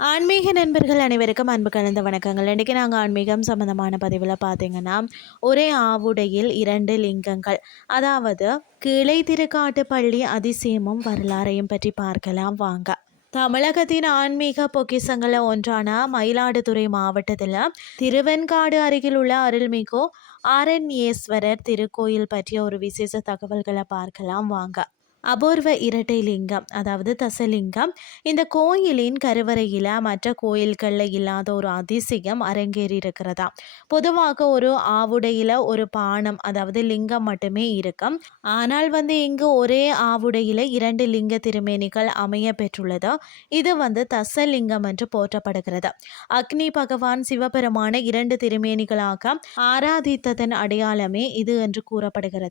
ஆன்மீக நண்பர்கள் அனைவருக்கும் அன்பு கலந்த வணக்கங்கள். இன்றைக்கி நாங்கள் ஆன்மீகம் சம்மந்தமான பதிவில் பார்த்தீங்கன்னா ஒரே ஆவுடையில் இரண்டு லிங்கங்கள். அதாவது கிளை திருக்காட்டு பள்ளி அதிசயமும் வரலாறையும் பற்றி பார்க்கலாம் வாங்க. தமிழகத்தின் ஆன்மீக பொக்கிசங்களில் ஒன்றான மயிலாடுதுறை மாவட்டத்தில் திருவெண்காடு அருகில் உள்ள அருள்மிகு ஆரண்யேஸ்வரர் திருக்கோயில் பற்றிய ஒரு விசேஷ தகவல்களை பார்க்கலாம் வாங்க. அபூர்வ இரட்டை லிங்கம் அதாவது தசலிங்கம். இந்த கோயிலின் கருவறையில் மற்ற கோயில்களில் இல்லாத ஒரு அதிசயம் அரங்கேறி இருக்கிறதா பொதுவாக ஒரு ஆவுடையில் ஒரு பானம் அதாவது லிங்கம் மட்டுமே இருக்கும். ஆனால் வந்து இங்கு ஒரே ஆவுடையில் இரண்டு லிங்க திருமேனிகள் அமைய பெற்றுள்ளது? இது வந்து தசலிங்கம் என்று போற்றப்படுகிறது. அக்னி பகவான் சிவபெருமான இரண்டு திருமேனிகளாக ஆராதித்ததன் அடையாளமே இது என்று கூறப்படுகிறது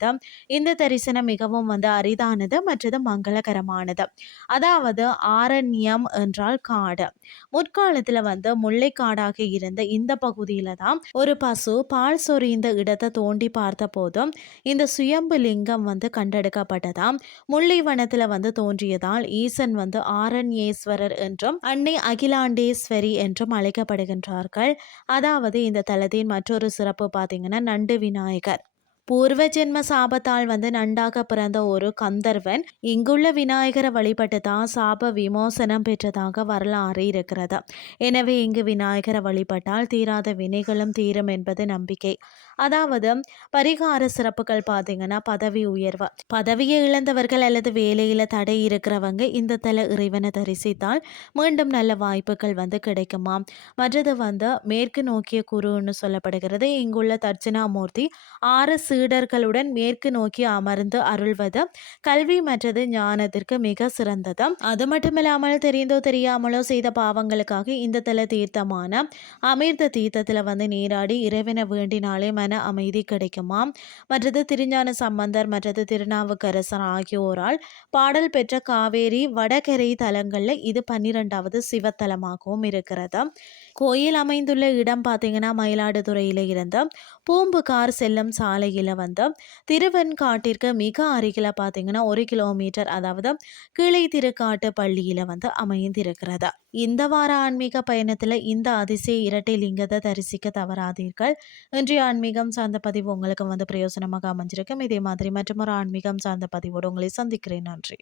இந்த தரிசனம் மிகவும் வந்து அரிதானது. மற்றது மங்களகரமானது. அதாவது ஆரண்யம் என்றால் காடு. முற்காலத்தில் வந்து முல்லைக்காடாக இருந்த இந்த பகுதியில் தான் ஒரு பசு பால் சொறிந்த இடத்தை தோண்டி பார்த்த போதும் இந்த சுயம்பு லிங்கம் வந்து கண்டெடுக்கப்பட்டதாம் முல்லை வனத்தில் வந்து தோன்றியதால் ஈசன் வந்து ஆரண்யேஸ்வரர் என்றும் அன்னை அகிலாண்டேஸ்வரி என்றும் அழைக்கப்படுகின்றார்கள். அதாவது இந்த தலத்தின் மற்றொரு சிறப்பு பார்த்தீங்கன்னா நண்டு விநாயகர். பூர்வ ஜென்ம சாபத்தால் வந்து நண்டாக பிறந்த ஒரு கந்தர்வன். இங்குள்ள விநாயகரை வழிபட்டு தான் சாப விமோசனம் பெற்றதாக வரலாறு இருக்கிறது. எனவே இங்கு விநாயகரை வழிபட்டால் தீராத வினைகளும் தீரும் என்பது நம்பிக்கை. அதாவது பரிகார சிறப்புகள் பார்த்தீங்கன்னா பதவி உயர்வு. பதவியை இழந்தவர்கள் அல்லது வேலையில் தடை இருக்கிறவங்க இந்த தல இறைவனை தரிசித்தால் மீண்டும் நல்ல வாய்ப்புகள் வந்து கிடைக்குமா? மற்றது வந்து மேற்கு நோக்கிய குருன்னு சொல்லப்படுகிறது. இங்குள்ள தர்ச்சனாமூர்த்தி ஆறு சீடர்களுடன் மேற்கு நோக்கி அமர்ந்து அருள்வது கல்வி மற்றது ஞானத்திற்கு மிக சிறந்தது. அது மட்டுமில்லாமல் தெரிந்தோ தெரியாமலோ செய்த பாவங்களுக்காக இந்த தல தீர்த்தமான அமிர்த தீர்த்தத்தில் வந்து நீராடி இறைவனை வேண்டினாலே மன அமைதி கிடைக்குமாம் மற்றது திருஞான சம்பந்தர் மற்றது திருநாவுக்கரசர் ஆகியோரால் பாடல் பெற்ற காவேரி வடகரை தலங்களில் இது பன்னிரெண்டாவது சிவத்தலமாகவும் இருக்கிறது. கோயில் அமைந்துள்ள இடம் பார்த்தீங்கன்னா மயிலாடுதுறையில் இருந்து பூம்புகார் செல்லும் சாலையில் வந்து திருவெண்காட்டிற்கு மிக அருகில் பார்த்தீங்கன்னா ஒரு கிலோமீட்டர் அதாவது கிளை திருக்காட்டு பள்ளியில் வந்து அமைந்திருக்கிறது. இந்த வார ஆன்மீக பயணத்தில் இந்த அதிசய இரட்டை லிங்கத்தை தரிசிக்க தவறாதீர்கள். இன்றைய ஆன்மீகம் சார்ந்த பதிவு உங்களுக்கு வந்து பிரயோசனமாக அமைஞ்சிருக்கும். இதே மாதிரி மற்றும் ஒரு ஆன்மீகம் சார்ந்த பதிவோடு உங்களை சந்திக்கிறேன். நன்றி.